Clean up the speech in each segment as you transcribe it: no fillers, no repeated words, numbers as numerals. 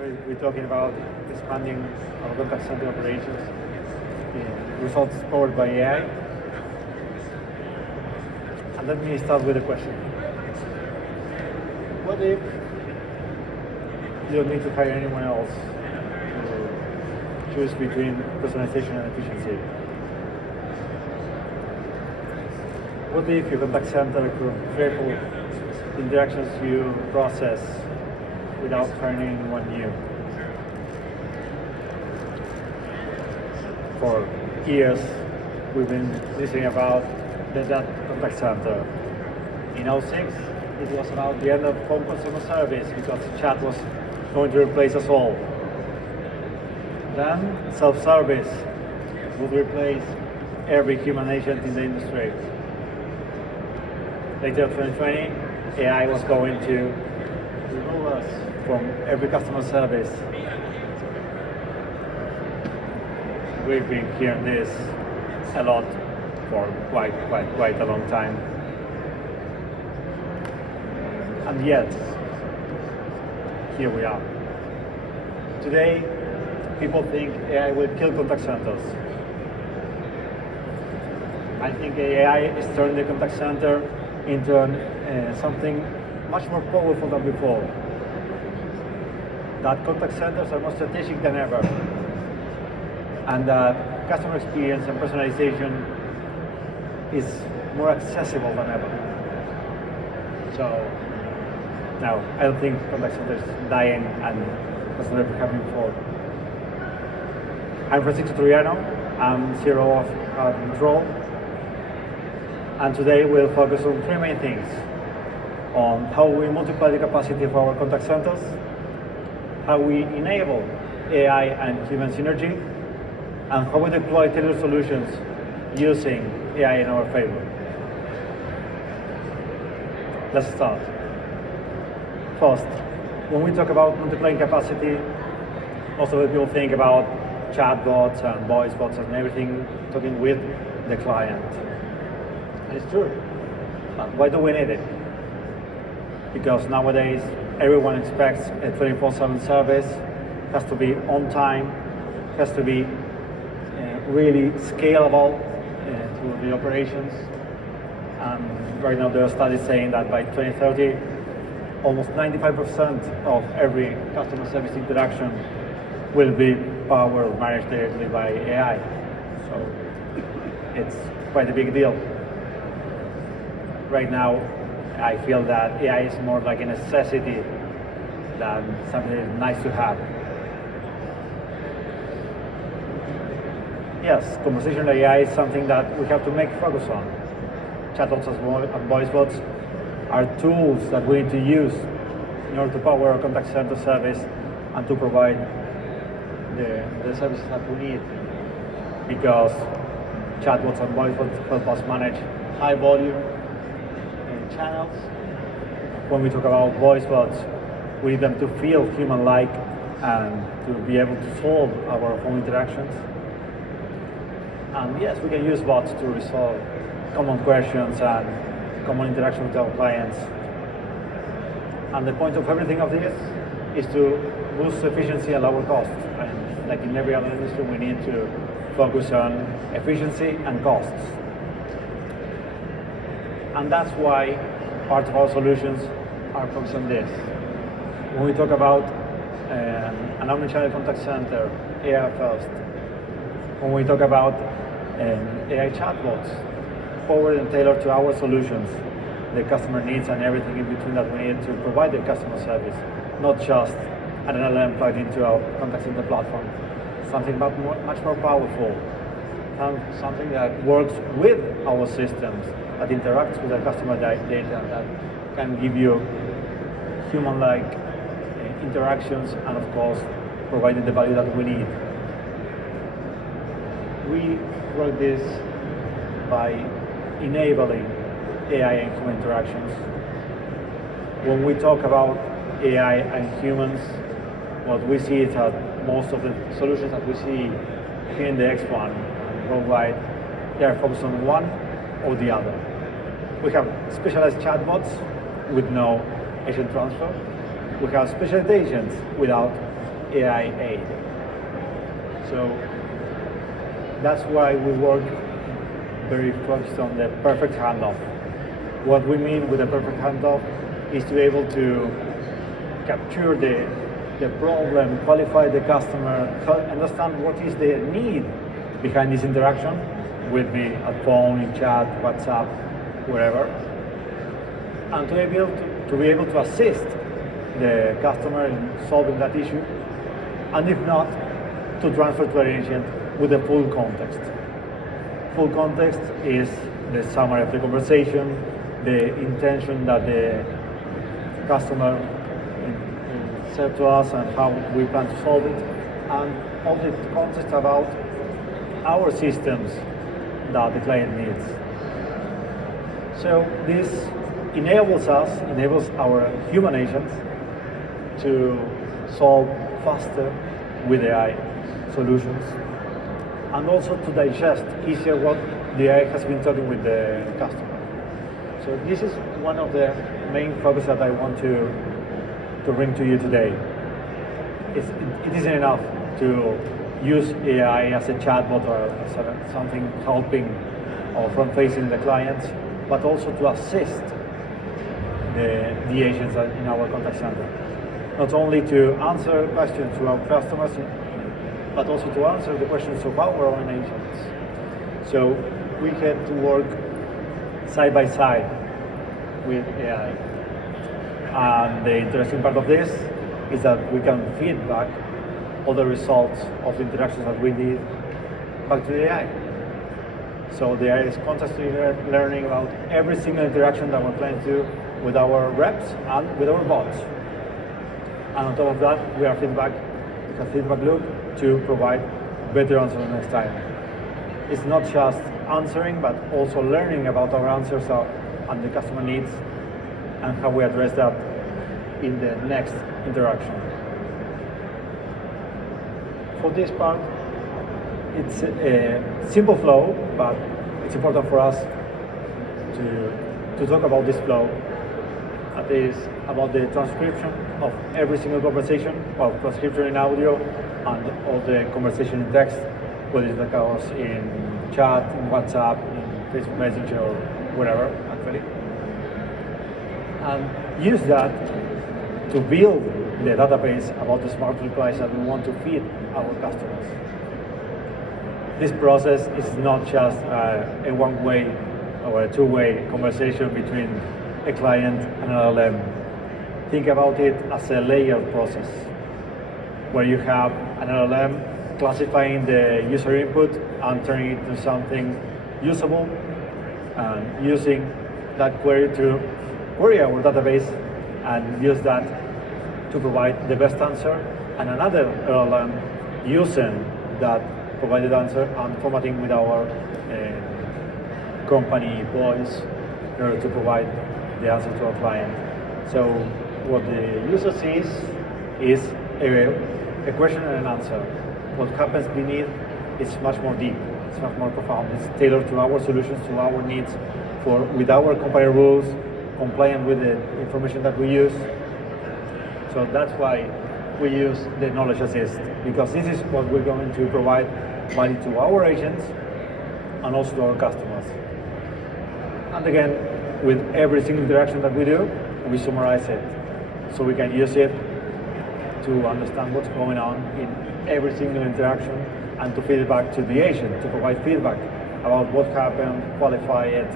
we're talking about expanding our contact center operations, results powered by AI. And let me start with a question. What if you don't need to hire anyone else to choose between personalization and efficiency? What if your contact center could triple the interactions you process without hiring anyone new? For years, we've been listening about that contact center. In 2006, it was about the end of phone customer service because chat was going to replace us all. Then self-service would replace every human agent in the industry. Later in 2020, AI was going to remove us from every customer service. We've been hearing this a lot for quite a long time. And yet, here we are. Today, people think AI will kill contact centers. I think AI is turning the contact center into something much more powerful than before. That contact centers are more strategic than ever. And that customer experience and personalization is more accessible than ever. So, no, I don't think contact centers dying and that's not ever happening before. I'm Francisco Trojano. I'm CEO of Mitrol. And today we'll focus on three main things: on how we multiply the capacity of our contact centers, how we enable AI and human synergy, and how we deploy tailored solutions using AI in our favor. Let's start. First, when we talk about multiplying capacity, most of the people think about chatbots and voice bots and everything talking with the client. And it's true. But why do we need it? Because nowadays everyone expects a 24/7 service, has to be on time, has to be really scalable to the operations. And right now there are studies saying that by 2030, almost 95% of every customer service interaction will be powered or managed directly by AI. So it's quite a big deal. Right now, I feel that AI is more like a necessity than something that is nice to have. Yes, conversational AI is something that we have to make focus on. Chatbots and voice bots are tools that we need to use in order to power our contact center service and to provide the services that we need. Because chatbots and voice bots help us manage high volume channels. When we talk about voice bots, we need them to feel human-like and to be able to solve our phone interactions. And yes, we can use bots to resolve common questions and common interaction with our clients. And the point of everything of this is to boost efficiency and lower costs. And like in every other industry, we need to focus on efficiency and costs. And that's why part of our solutions are focused on this. When we talk about an omnichannel contact center, AI first. When we talk about AI chatbots, powered and tailored to our solutions, the customer needs and everything in between that we need to provide the customer service, not just an LLM plugged into our contact center platform. Something much more powerful, something that works with our systems, that interacts with the customer data, that can give you human-like interactions and of course providing the value that we need. We work this by enabling AI and human interactions. When we talk about AI and humans, what we see is that most of the solutions that we see here in the expo and worldwide, they are focused on one or the other. We have specialized chatbots with no agent transfer. We have specialized agents without AI aid. So that's why we work very focused on the perfect handoff. What we mean with a perfect handoff is to be able to capture the problem, qualify the customer, understand what is the need behind this interaction with me at phone, in chat, WhatsApp, wherever, and to be able to assist the customer in solving that issue, and if not, to transfer to an agent with the full context. Full context is the summary of the conversation, the intention that the customer said to us and how we plan to solve it, and all the context about our systems that the client needs. So this enables our human agents to solve faster with AI solutions, and also to digest easier what the AI has been talking with the customer. So this is one of the main focus that I want to bring to you today. It isn't enough to use AI as a chatbot or as something helping or front-facing the clients, but also to assist the agents in our contact center. Not only to answer questions to our customers, but also to answer the questions of our own agents. So we get to work side by side with AI. And the interesting part of this is that we can feed back all the results of the interactions that we did back to the AI. So the AI is constantly learning about every single interaction that we're planning to do with our reps and with our bots. And on top of that, we have feedback, it's a feedback loop to provide better answers next time. It's not just answering, but also learning about our answers and the customer needs and how we address that in the next interaction. For this part, it's a simple flow, but it's important for us to talk about this flow. That is about the transcription of every single conversation, well, transcription in audio and all the conversation in text, whether it occurs in chat, in WhatsApp, in Facebook Messenger, or whatever, actually. And use that to build the database about the smart replies that we want to feed our customers. This process is not just a one-way or a two-way conversation between a client and an LLM. Think about it as a layered process where you have an LLM classifying the user input and turning it into something usable, and using that query to query our database and use that to provide the best answer, and another LLM using that provided answer and formatting with our company voice in order to provide the answer to our client. So what the user sees is a question and an answer. What happens beneath is much more deep, it's much more profound. It's tailored to our solutions, to our needs, with our company rules, compliant with the information that we use. So that's why we use the knowledge assist, because this is what we're going to provide value to our agents and also to our customers. And again, with every single interaction that we do, we summarize it so we can use it to understand what's going on in every single interaction and to feed it back to the agent, to provide feedback about what happened, qualify it,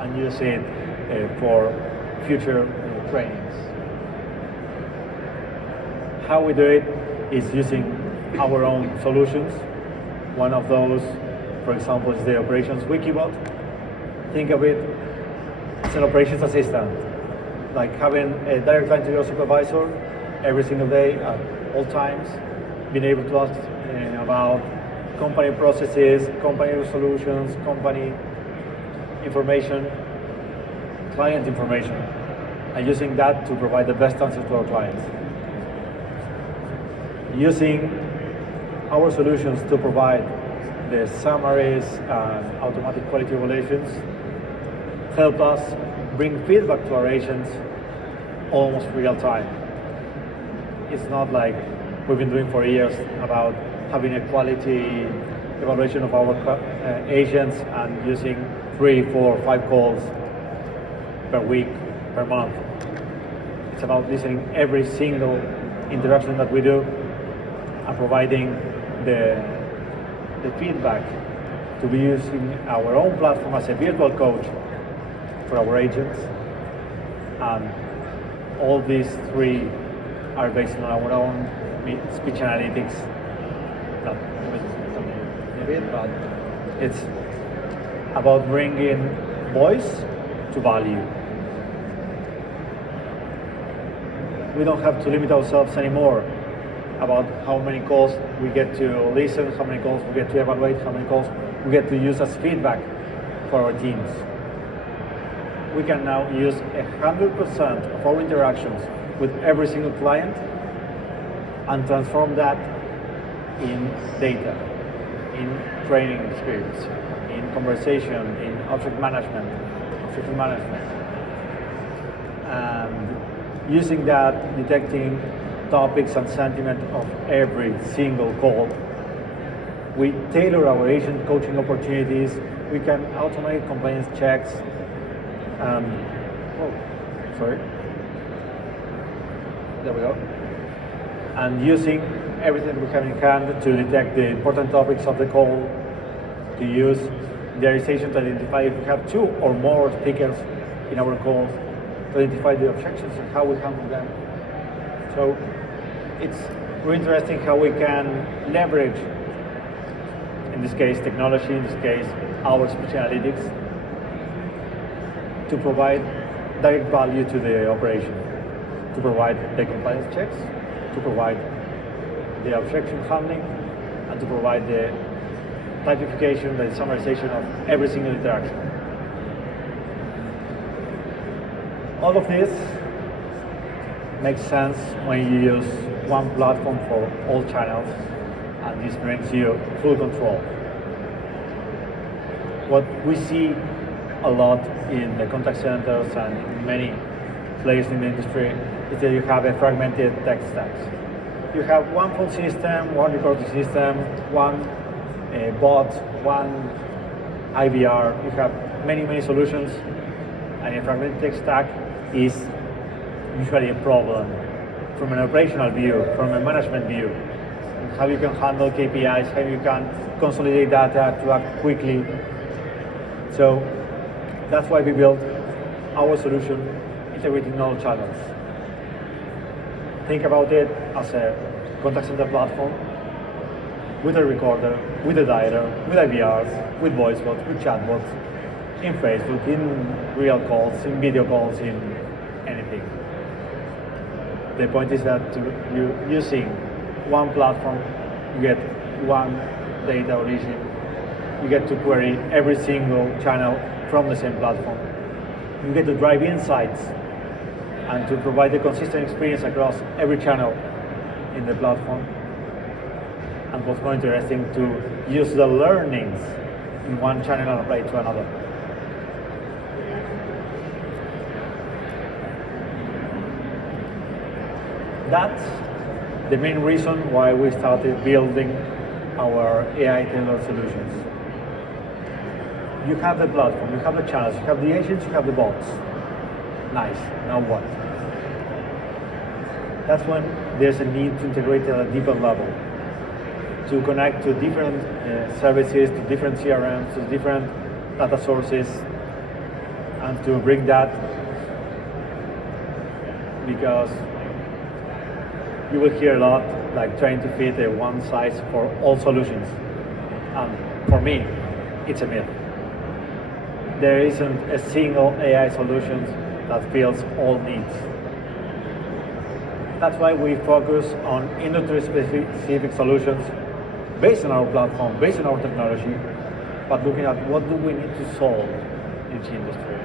and use it for future trainings. How we do it is using our own solutions. One of those, for example, is the Operations Wikibot. Think of it as an operations assistant, like having a direct line to your supervisor every single day at all times, being able to ask about company processes, company solutions, company information, client information, and using that to provide the best answer to our clients. Using our solutions to provide the summaries and automatic quality evaluations help us bring feedback to our agents almost real time. it's not like we've been doing for years about having a quality evaluation of our agents and using 3, 4, 5 calls per week, per month. It's about listening every single interaction that we do and providing the feedback to be using our own platform as a virtual coach for our agents. And all these 3 are based on our own speech analytics. But it's about bringing voice to value. We don't have to limit ourselves anymore about how many calls we get to listen, how many calls we get to evaluate, how many calls we get to use as feedback for our teams. We can now use 100% of our interactions with every single client and transform that in data, in training experience, in conversation, in object management, and using that, detecting topics and sentiment of every single call. We tailor our agent coaching opportunities. We can automate compliance checks. There we go. And using everything we have in hand to detect the important topics of the call, to use diarization to identify if we have 2 or more speakers in our calls, to identify the objections and how we handle them. So it's really interesting how we can leverage, in this case technology, in this case our speech analytics, to provide direct value to the operation, to provide the compliance checks, to provide the objection handling, and to provide the typification, the summarization of every single interaction. All of this makes sense when you use one platform for all channels, and this brings you full control. What we see a lot in the contact centers and in many players in the industry is that you have a fragmented tech stacks. You have one phone system, one recording system, one bot, one IVR. You have many solutions, and a fragmented tech stack is usually a problem from an operational view, from a management view. How you can handle KPIs, how you can consolidate data to act quickly. So that's why we built our solution, integrating all channels. Think about it as a contact center platform with a recorder, with a dialer, with IVRs, with voice bots, with chatbots, in Facebook, in real calls, in video calls, in anything. The point is that you using one platform, you get one data origin, you get to query every single channel from the same platform. You get to drive insights and to provide a consistent experience across every channel in the platform. And what's more interesting, to use the learnings in one channel and apply it to another. That's the main reason why we started building our AI tailored solutions. You have the platform, you have the channels, you have the agents, you have the bots. Nice, now what? That's when there's a need to integrate at a deeper level, to connect to different services, to different CRMs, to different data sources, and to bring that, because you will hear a lot like trying to fit a one size for all solutions. For me, it's a myth. There isn't a single AI solution that fills all needs. That's why we focus on industry-specific solutions based on our platform, based on our technology, but looking at what do we need to solve in each industry.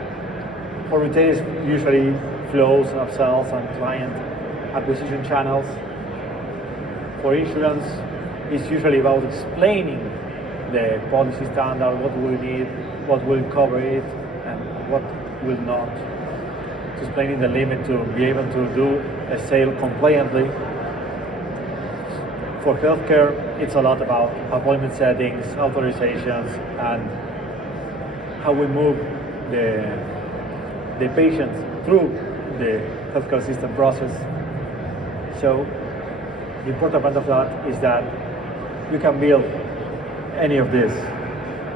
For retail, it's usually flows and upsells and client acquisition channels. For insurance, it's usually about explaining the policy standard, what we need, what will cover it, and what will not. Explaining the limit to be able to do a sale compliantly For healthcare, it's a lot about appointment settings, authorizations, and how we move the patients through the healthcare system process. So the important part of that is that you can build any of this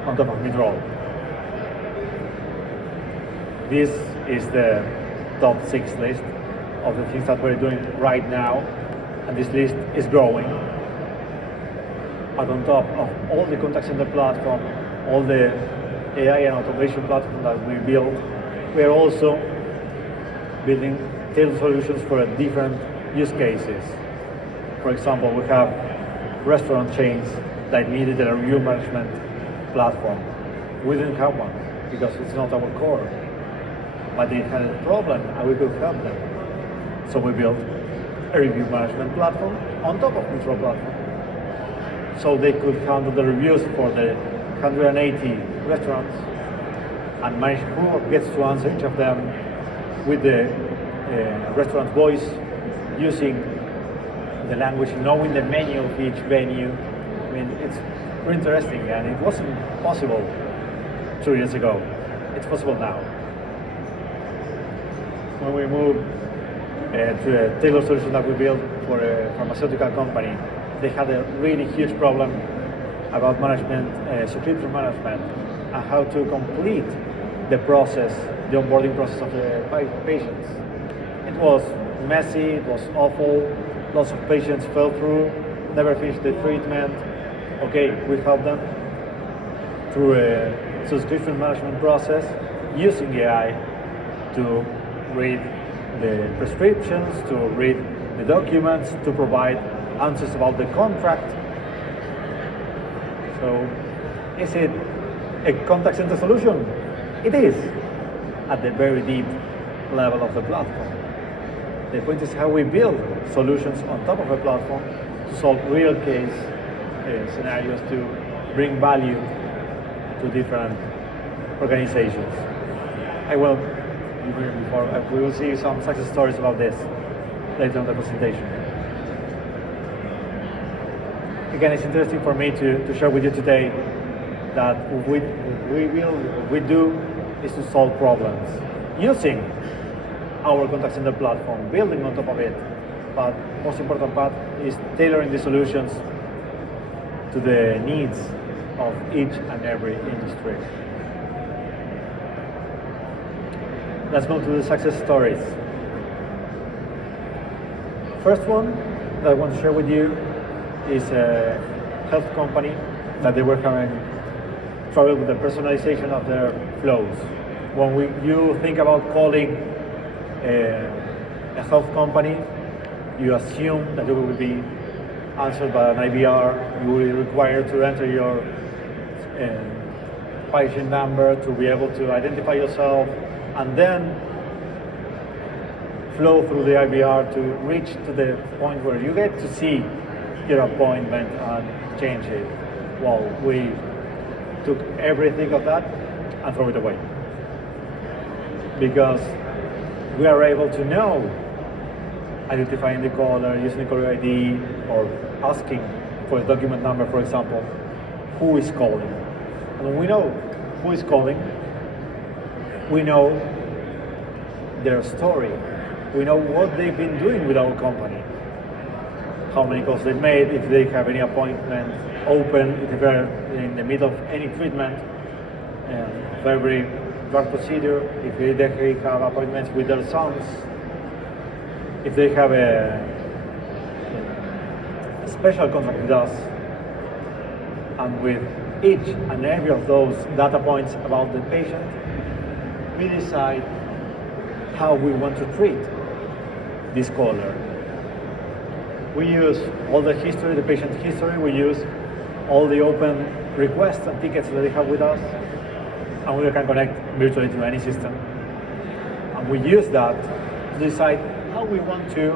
on top of Mitrol. This is the top 6 list of the things that we're doing right now, and this list is growing. But on top of all the contact center platform, all the AI and automation platform that we build, we're also building tailored solutions for different use cases. For example, we have restaurant chains that needed a review management platform. We didn't have one because it's not our core, but they had a problem and we could help them. So we built a review management platform on top of Mitrol platform. So they could handle the reviews for the 180 restaurants and manage who gets to answer each of them with the restaurant voice, using the language, knowing the menu of each venue. I mean, it's very interesting, and it wasn't possible 2 years ago. It's possible now. When we moved to a tailored solution that we built for a pharmaceutical company, they had a really huge problem about management, subscription management, and how to complete the process, the onboarding process of the patients. It was messy, it was awful, lots of patients fell through, never finished the treatment. Okay, we helped them through a subscription management process using AI to read the prescriptions, to read the documents, to provide answers about the contract. So, is it a contact center solution? It is, at the very deep level of the platform. The point is how we build solutions on top of a platform to solve real case scenarios, to bring value to different organizations. We will see some success stories about this later on the presentation. Again, it's interesting for me to share with you today that what we do is to solve problems using our contact center platform, building on top of it. But most important part is tailoring the solutions to the needs of each and every industry. Let's go to the success stories. First one that I want to share with you is a health company that they were having trouble with the personalization of their flows. When you think about calling a health company, you assume that it will be answered by an IVR. You will be required to enter your patient number to be able to identify yourself, and then flow through the IVR to reach to the point where you get to see your appointment and change it. Well, we took everything of that and throw it away, because we are able to know, identifying the caller, using the caller ID, or asking for a document number, for example, who is calling. And when we know who is calling, we know their story. We know what they've been doing with our company, how many calls they've made, if they have any appointment open, if they're in the middle of any treatment, of every drug procedure, if they have appointments with their sons, if they have a special contract with us. And with each and every of those data points about the patient, we decide how we want to treat this caller. We use all the history, the patient history, we use all the open requests and tickets that they have with us, and we can connect virtually to any system. And we use that to decide how we want to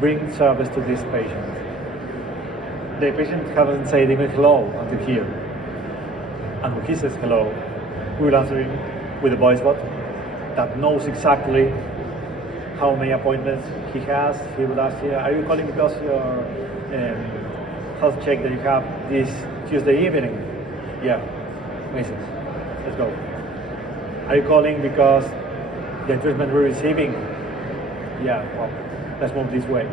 bring service to this patient. The patient hasn't said even hello until here. And when he says hello, we will answer him with a voice bot that knows exactly how many appointments he has. He would ask you, are you calling because your health check that you have this Tuesday evening? Yeah, amazing. Let's go. Are you calling because the treatment we're receiving? Yeah, well, let's move this way.